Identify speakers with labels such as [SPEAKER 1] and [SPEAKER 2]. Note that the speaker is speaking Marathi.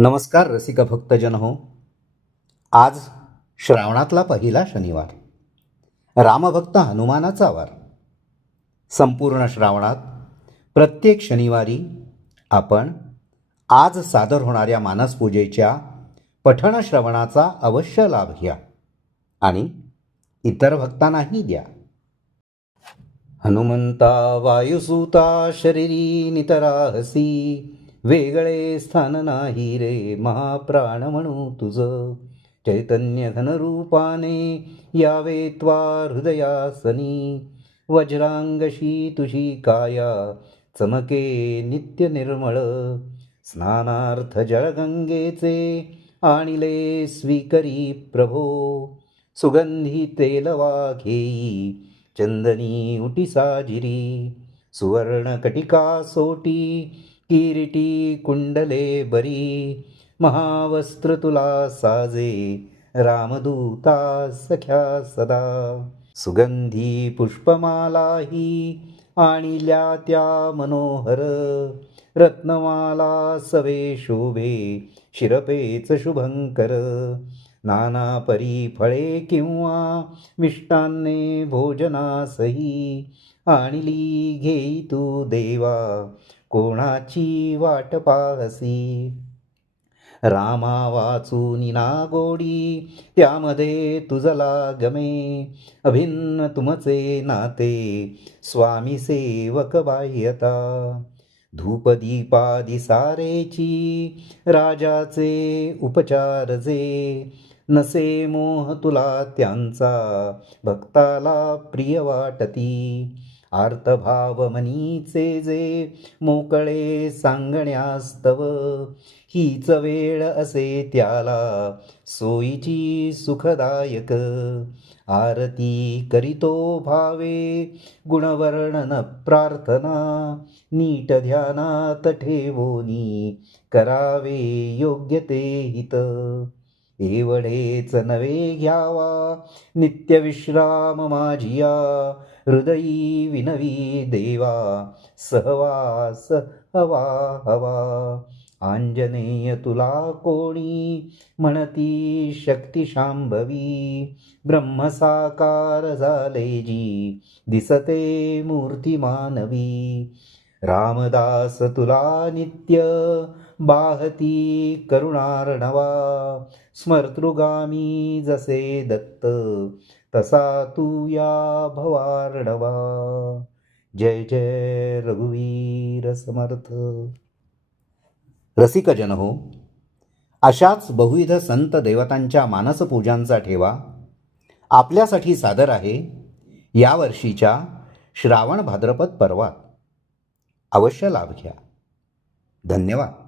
[SPEAKER 1] नमस्कार रसिक भक्तजन हो. आज श्रावणातला पहिला शनिवार. रामभक्त हनुमानाचा वार. संपूर्ण श्रावणात प्रत्येक शनिवारी आपण आज सादर होणाऱ्या मानसपूजेच्या पठण श्रवणाचा अवश्य लाभ घ्या आणि इतर भक्तांनाही द्या. हनुमंता वायुसूता शरीरी नितराहसी वेगळे स्थान नाही रे महाप्राण म्हणू तुझ. चैतन्य घनरूपाने यावे त्वा हृदयासनी. वज्रांगशी तुझी काया चमके नित्य निर्मळ. स्नानार्थ जळगंगेचे आणिले स्वीकरी प्रभो. सुगंधी तेलवा घेई चंदनी उटी साजिरी. सुवर्ण कटिका सोटी किरीटी कुंडले बरी महावस्त्र तुला साजे रामदूता सख्या सदा. सुगंधी पुष्पमालाही आणिल्या त्या मनोहर रत्नमाला सवे शोभे शिरपेच शुभंकर. नाना परी फळे किंवा मिष्टान्ने भोजनासही आणली घेई तू देवा. कोणाची वाट पाहसी? रामा वाचून ना गोडी त्यामध्ये तुझला गमे अभिन्न तुमचे नाते स्वामी सेवक बाह्यता. धूपदीपादी सारेची राजाचे उपचार जे. नसे मोह तुला त्यांचा भक्ताला प्रिय वाटती. आर्तभाव मनीचे जे मोकळे सांगण्यास्तव हीच वेळ असे त्याला सोयीची सुखदायक. आरती करितो भावे गुणवर्णन प्रार्थना नीट ध्यानात ठेवोनी करावे योग्य ते हित. एवढेच नवे घ्यावा. नित्य विश्राम माझिया. हृदयी विनवी देवा. सहवास हवा हवा. आंजनेय तुला कोणी? म्हणती शक्तिशांभवी ब्रह्मसाकार झाले जी. दिसते मूर्ती मानवी रामदास तुला नित्य बाहती करुणार्णवा. स्मर्तृगामी जसे दत्त तसा तू या भवार्णवा. जय जय रघुवीर समर्थ. रसिकजन हो अशाच बहुविध संत देवतांच्या मानसपूजांचा ठेवा. आपल्यासाठी सादर आहे यावर्षीच्या श्रावण भाद्रपद पर्वात. अवश्य लाभ घ्या. धन्यवाद.